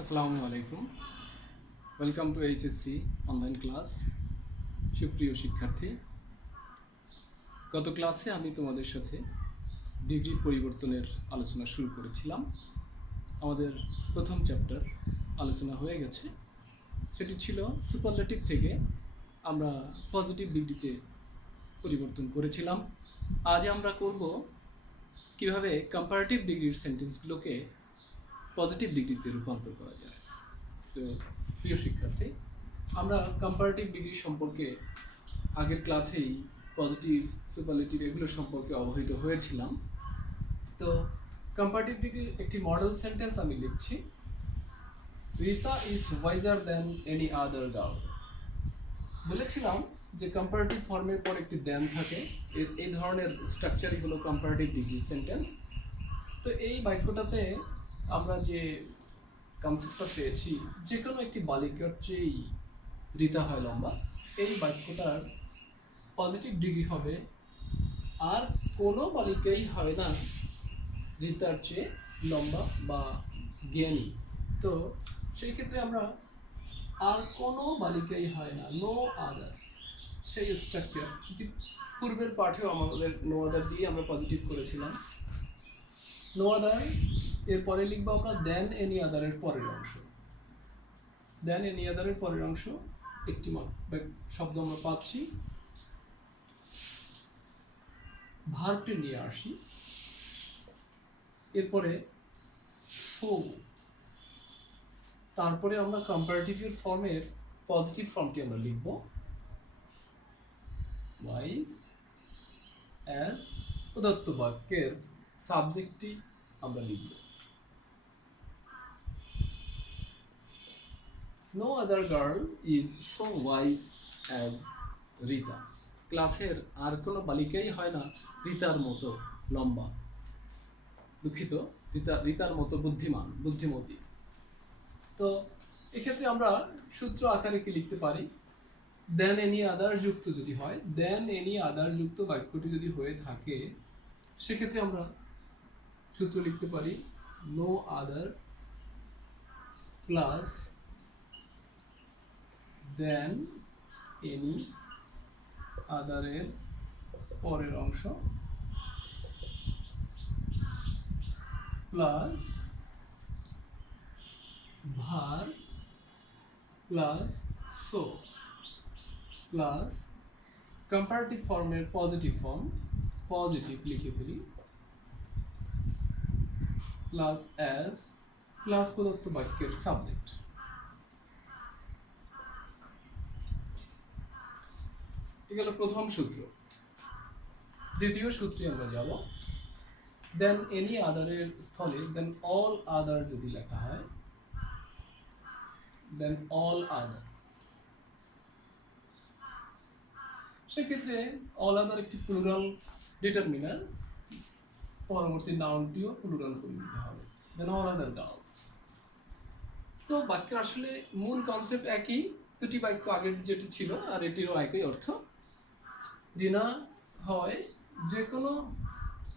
আসসালামু আলাইকুম। Welcome to HSC online class. সুপ্রিয় শিক্ষার্থী, গত ক্লাসে আমি তোমাদের সাথে ডিগ্রি পরিবর্তনের আলোচনা শুরু করেছিলাম। আমাদের প্রথম চ্যাপ্টার আলোচনা হয়ে গেছে। সেটি ছিল সুপারলেটিভ থেকে আমরা পজিটিভ ডিগ্রিতে পরিবর্তন করেছিলাম। আজ আমরা করব কিভাবে কম্পারেটিভ ডিগ্রির সেন্টেন্সগুলোকে পজিটিভ ডিগ্রিতে রূপান্তর করা যায়। তো প্রিয় শিক্ষার্থী, আমরা কম্পারেটিভ ডিগ্রি সম্পর্কে আগের ক্লাসেই পজিটিভ, সুপারলেটিভ এগুলো সম্পর্কে অবহিত হয়েছিলাম। তো কম্পারেটিভ ডিগ্রির একটি মডেল সেন্টেন্স আমি লিখছি। Rita is wiser than any other girl. বলেছিলাম যে কম্পারেটিভ ফর্মের পর একটি দ্যান থাকে, এই ধরনের স্ট্রাকচারই হলো কম্পারেটিভ ডিগ্রি সেন্টেন্স। তো এই বাক্যটাতে আমরা যে কনসেপ্টটা পেয়েছি, যে কোনো একটি বালিকার চেয়েই রিতা হয় লম্বা, এই বাক্যটার পজিটিভ ডিগ্রি হবে আর কোনো বালিকাই হয় না রিতার চেয়ে লম্বা বা জ্ঞানী। তো সেই ক্ষেত্রে আমরা আর কোনো বালিকাই হয় না, নো আদার, সেই স্ট্রাকচার পূর্বের পাঠেও আমাদের নো আদার দিয়ে আমরা পজিটিভ করেছিলাম। নো আদার এর পরে লিখবো আমরা দেন এনি আদারের পরের অংশ। দেন এনি আদারের পরের অংশ একটি শব্দ আমরা পাচ্ছি। ভার্বটি নিয়ে আসি। এরপরে সো, তারপরে আমরা কম্পারেটিভের ফর্মের পজিটিভ ফর্মটি আমরা লিখব ওয়াইজ অ্যাজ। প্রদত্ত বাক্যের সাবজেক্টটি আমরা লিখব no other girl is so wise as Rita. ক্লাসের আর কোনো বালিকাই হয় না রিতার মতো লম্বা, দুঃখিত, রিতার মতো বুদ্ধিমতী। তো এক্ষেত্রে আমরা সূত্র আকারে কি লিখতে পারি? দেন এনি আদার যুক্ত যদি হয়, দেন এনি আদার যুক্ত বাক্যটি যদি হয়ে থাকে, সেক্ষেত্রে আমরা সূত্র লিখতে পারি নো আদার প্লাস দেন এনি আদারের পরের অংশ প্লাস ভার প্লাস সো প্লাস কম্পারেটিভ ফর্মের পজিটিভ ফর্ম, পজিটিভ লিখে ফেলি, প্লাস অ্যাজ প্লাস প্রদত্ত বাক্যের সাবজেক্ট। এটা হলো প্রথম সূত্র। দ্বিতীয় সূত্রে আমরা যাব। দেন এনি আদারের স্থলে দেন অল আদার যদি লেখা হয়, দেন অল আদার, সেক্ষেত্রে অল আদার একটি প্লুরাল ডিটারমিনার, পরবর্তী নাউনটিও প্লুরাল করে দিতে হবে, দেন অল আদার গার্লস। তো বাক্যের আসলে মূল কনসেপ্ট একই, দুটি বাক্য আগের যেটি ছিল আর এটিরও একই অর্থ। রিনা হয় যে কোনো,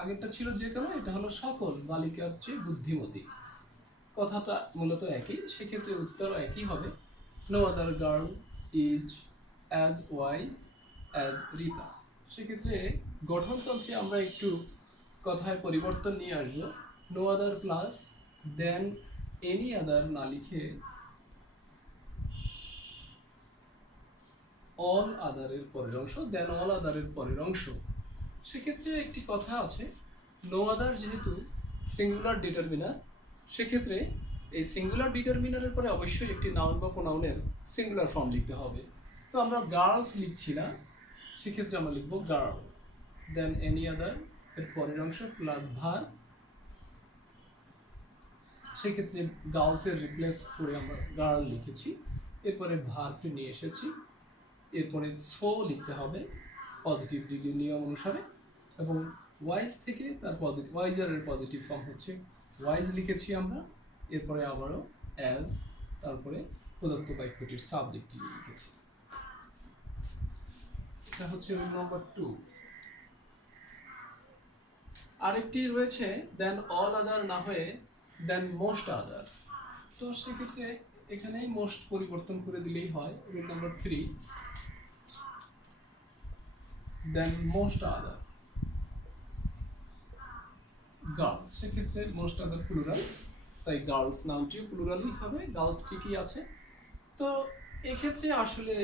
আগেরটা ছিল যে কোনো, এটা হলো সকল বালিকার চেয়ে বুদ্ধিমতী। কথাটা মূলত একই, সেক্ষেত্রে উত্তর একই হবে no other girl is as wise as Rita. সেক্ষেত্রে গঠনতন্ত্রে আমরা একটু কথায় পরিবর্তন নিয়ে আসবো। নো আদার প্লাস দেন এনি আদার না লিখে অল আদারের পরের অংশ, দেন অল আদারের পরের অংশ। সেক্ষেত্রে একটি কথা আছে, নো আদার যেহেতু সিঙ্গুলার ডিটারমিনার, সেক্ষেত্রে এই সিঙ্গুলার ডিটারমিনারের পরে অবশ্যই একটি নাউন বা প্রোনাউনের সিঙ্গুলার ফর্ম লিখতে হবে। তো আমরা গার্লস লিখছি না, সেক্ষেত্রে আমরা লিখব গার্ল, দেন এনি আদার এর পরের অংশ প্লাস ভার। সেক্ষেত্রে গার্লসের রিপ্লেস করে আমরা গার্ল লিখেছি, এরপরে ভারটি নিয়ে এসেছি, এরপরে সো লিখতে হবে পজিটিভ ডিগ্রি নিয়ম অনুসারে, এবং ওয়াইজ থেকে তার পজিটিভ, ওয়াইজারের পজিটিভ ফর্ম হচ্ছে ওয়াইজ লিখেছি আমরা, এরপরে আবারও অ্যাজ, তারপরে প্রদত্ত বাক্যটির সাবজেক্টটি লিখেছি। এটা হচ্ছে রুল নাম্বার 2। আরেকটি রয়েছে দেন অল আদার না হয়ে দেন মোস্ট আদার। তো সেক্ষেত্রে এখানে মোস্ট পরিবর্তন করে দিলেই হয়। রুল নাম্বার 3, দেন মোস্ট আদার গার্লস, সেক্ষেত্রে মোস্ট আদার প্লুরাল, তাই গার্লস নামটিও প্লুরালই হবে, গার্লস ঠিকই আছে। তো এক্ষেত্রে আসলে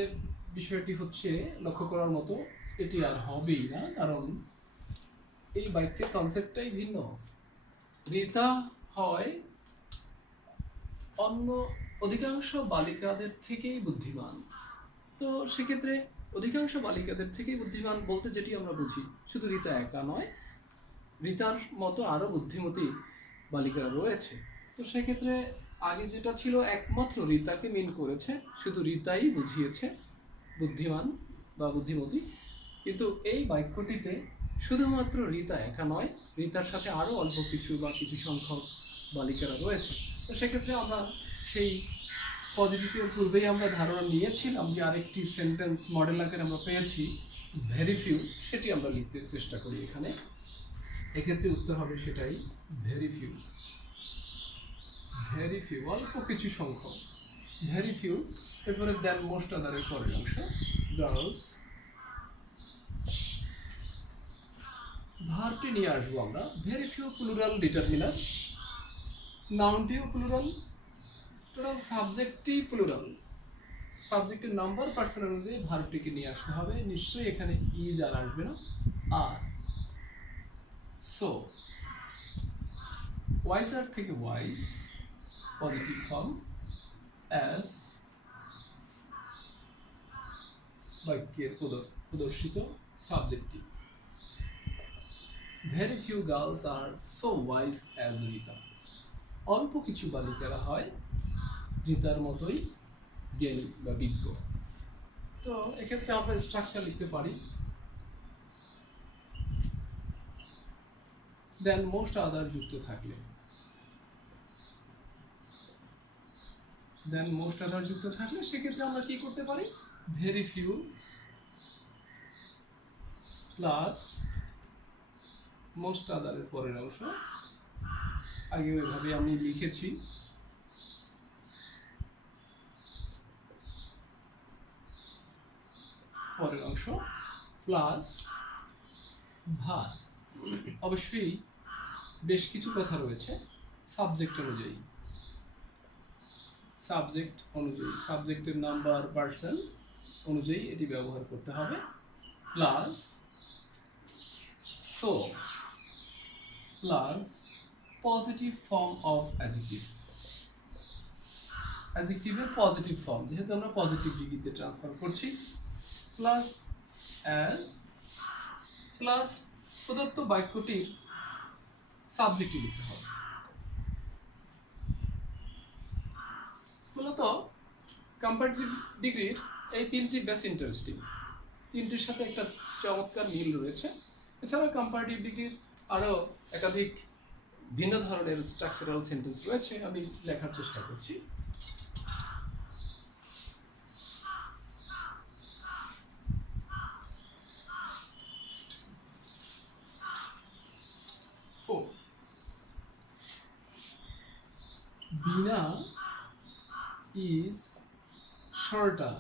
বিষয়টি হচ্ছে লক্ষ্য করার মতো, এটি আর হবেই না, কারণ এই বাক্যের কনসেপ্টটাই ভিন্ন। রীতা হয় অন্য অধিকাংশ বালিকাদের থেকেই বুদ্ধিমান। তো সেক্ষেত্রে অধিকাংশ বালিকাদের থেকেই বুদ্ধিমান বলতে যেটি আমরা বুঝি, শুধু রীতা একা নয়, রীতার মতো আরো বুদ্ধিমতী বালিকারা রয়েছে। তো সেক্ষেত্রে আগে যেটা ছিল একমাত্র রীতাকে মিন করেছে, শুধু রীতাই বুঝিয়েছে বুদ্ধিমান বা বুদ্ধিমতী, কিন্তু এই বাক্যটিতে শুধুমাত্র রীতা একা নয়, রীতার সাথে আরো অল্প কিছু বা কিছু সংখ্যক বালিকারা রয়েছে। তো সেক্ষেত্রে আমরা সেই পজিটিভের পূর্বেই আমরা ধারণা নিয়েছিলাম যে আরেকটি সেন্টেন্স মডেল আকারে আমরা পেয়েছি ভেরি ফিউ, সেটি আমরা লিখতে চেষ্টা করি এখানে। এক্ষেত্রে উত্তর হবে সেটাই, ভেরি ফিউ। ভেরি ফিউ অল্প কিছু সংখ্যক, ভেরি ফিউ। এরপরে দেন মোস্ট আদারের পরের অংশ গার্লস। ভার্বটি নিয়ে আসবো আমরা, ভেরি ফিউ প্লুরাল ডিটারমিনার, নাউনটিও প্লুরাল, টোটাল সাবজেক্টই প্লুরাল, সাবজেক্টের নাম্বার পার্সন অনুযায়ী ভার্বটিকে নিয়ে আসতে হবে। নিশ্চয়ই এখানে ইজ আর আসবে না। আর সো ওয়াইজার থেকে ওয়াইজ পজিটিভ ফর্ম, অ্যাজ বাক্যের প্রদর্শিত সাবজেক্টিভ। ভেরি ফিউ গার্লস আর সো ওয়াইজ অ্যাজ রীতা, অল্প কিছু বালিকারা হয় রীতার মতোই জ্ঞানী বা বিজ্ঞ। তো এক্ষেত্রে আমরা স্ট্রাকচার লিখতে পারি, দেন মোস্ট আদার যুক্ত থাকলে, দেন মোস্ট আদার যুক্ত থাকলে সেক্ষেত্রে আমরা কি করতে পারি, ভেরি ফিউ প্লাস মোস্ট আদারের পরের অংশ, আগে ওইভাবে আমি লিখেছি, পরের অংশ প্লাস ভার। অবশ্যই বেশ কিছু কথা রয়েছে সাবজেক্ট অনুযায়ী, সাবজেক্ট অনুযায়ী, সাবজেক্টের নাম্বার পার্সন অনুযায়ী এটি ব্যবহার করতে হবে, plus so plus positive form of adjective, অ্যাডজেক্টিভের পজিটিভ ফর্ম যেহেতু আমরা পজিটিভ ডিগ্রিতে ট্রান্সফার করছি, প্লাস অ্যাজ, প্লাস প্রদত্ত বাক্যটির সাবজেক্টই লিখতে হবে। মূলত কম্পারেটিভ ডিগ্রির এই তিনটি বেশ ইন্টারেস্টিং, তিনটির সাথে একটা চমৎকার মিল রয়েছে। এছাড়াও কম্পারেটিভ ডিগ্রির আরও একাধিক ভিন্ন ধরনের স্ট্রাকচারাল সেন্টেন্স রয়েছে, আমি লেখার চেষ্টা করছি। Bina is shorter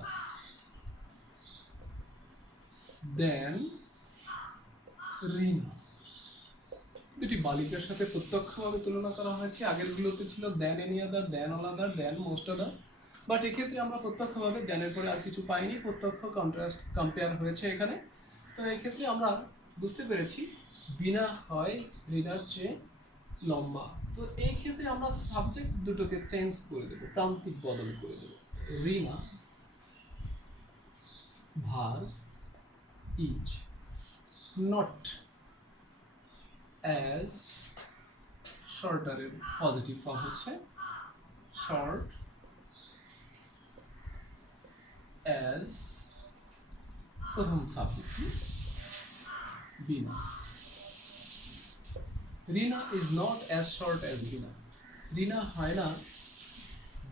than Rina. দুটি বালিকার সাথে প্রত্যক্ষভাবে তুলনা করা হয়েছে, আগেরগুলোতে ছিল than any other, than all other, than most other, but এক্ষেত্রে আমরা প্রত্যক্ষভাবে দেনের পরে আর কিছু পাইনি, প্রত্যক্ষ কন্ট্রাস্ট কম্পেয়ার হয়েছে এখানে। তো এক্ষেত্রে আমরা বুঝতে পেরেছি বিনা হয় রিনার চেয়ে লম্বা। তো এই ক্ষেত্রে আমরা সাবজেক্ট দুটোকে চেঞ্জ করে দেবো, প্রান্তিক বদল করে দেবো। Rina verb is not as, শর্টারের পজিটিভ ফর্ম হচ্ছে শর্ট, অ্যাজ প্রথম সাবজেক্টটি Bina. Rina is not as short as Bina, Rina হয় না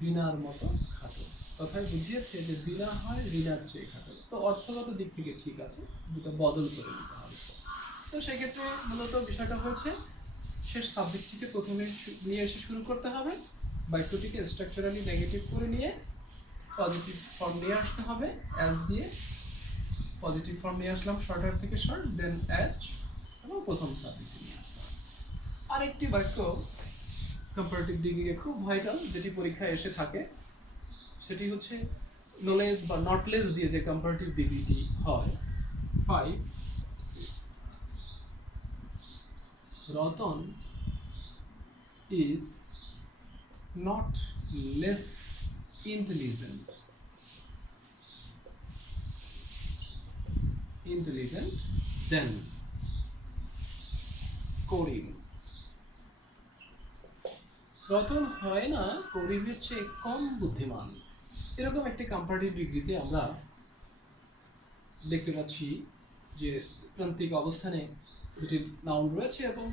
বিনার মতো খাটো। কথায় বুঝিয়েছে যে বিনা হয় রিনার চেয়ে খাটো। তো অর্থগত দিক থেকে ঠিক আছে, দুটো বদল করে দিতে হবে। তো সেক্ষেত্রে মূলত বিষয়টা হয়েছে শেষ সাবজেক্টটিকে প্রথমে নিয়ে এসে শুরু করতে হবে, বাক্যটিকে স্ট্রাকচারালি নেগেটিভ করে নিয়ে পজিটিভ ফর্ম নিয়ে আসতে হবে অ্যাজ দিয়ে। পজিটিভ ফর্ম নিয়ে আসলাম শর্টার থেকে শর্ট, দেন অ্যাজ এবং প্রথম সাবজেক্ট নিয়ে আসলাম। আরেকটি বাক্য কম্পারেটিভ ডিগ্রিকে খুব ভাইটাল, যেটি পরীক্ষায় এসে থাকে, সেটি হচ্ছে নোলেজ বা নটলেস দিয়ে যে কম্পারেটিভ ডিগ্রিটি হয়। 5 Ratan is not less intelligent than করিম। রতন হয় না করিমের চেয়ে কম বুদ্ধিমান। এরকম একটি কম্পারেটিভ ডিগ্রিতে আমরা দেখতে পাচ্ছি যে প্রান্তিক অবস্থানে দুটি নাউন রয়েছে এবং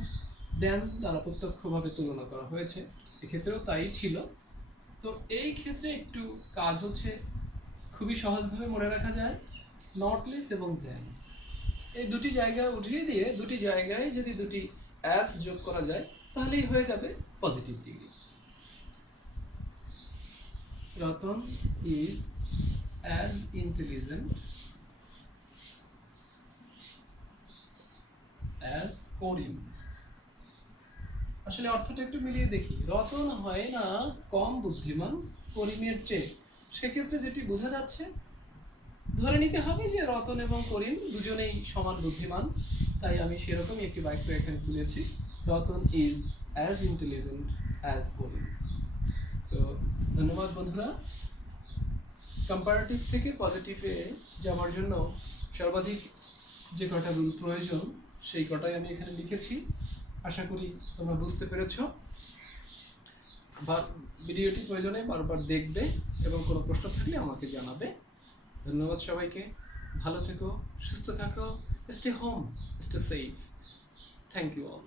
দেন দ্বারা প্রত্যক্ষভাবে তুলনা করা হয়েছে। এক্ষেত্রেও তাই ছিল। তো এই ক্ষেত্রে একটু কাজ হচ্ছে, খুবই সহজভাবে মনে রাখা যায়, নটলেস এবং দেন এই দুটি জায়গায় উঠিয়ে দিয়ে দুটি জায়গায় যদি দুটি অ্যাজ যোগ করা যায় তাহলেই হয়ে যাবে positive degree. Ratan is as intelligent as Karim. আসলে অর্থটা একটু মিলিয়ে দেখি। রতন হয় না কম বুদ্ধিমান করিমের চেয়ে। সেক্ষেত্রে যেটি বোঝা যাচ্ছে, ধরে নিতে হবে যে রতন এবং করিম দুজনেই সমান বুদ্ধিমান। তাই আমি সেরকমই একটি বাক্য এখানে তুলেছি, Ratan is as intelligent as Karim. তো ধন্যবাদ বন্ধুরা। কম্পারেটিভ থেকে পজিটিভে যাওয়ার জন্য সর্বাধিক যে কটা রুল প্রয়োজন সেই কটাই আমি এখানে লিখেছি। আশা করি তোমরা বুঝতে পেরেছ। বা ভিডিওটি প্রয়োজনে বারবার দেখবে এবং কোনো প্রশ্ন থাকলে আমাকে জানাবে। ধন্যবাদ সবাইকে। ভালো থেকো, সুস্থ থাকো, stay home, stay safe. Thank you all.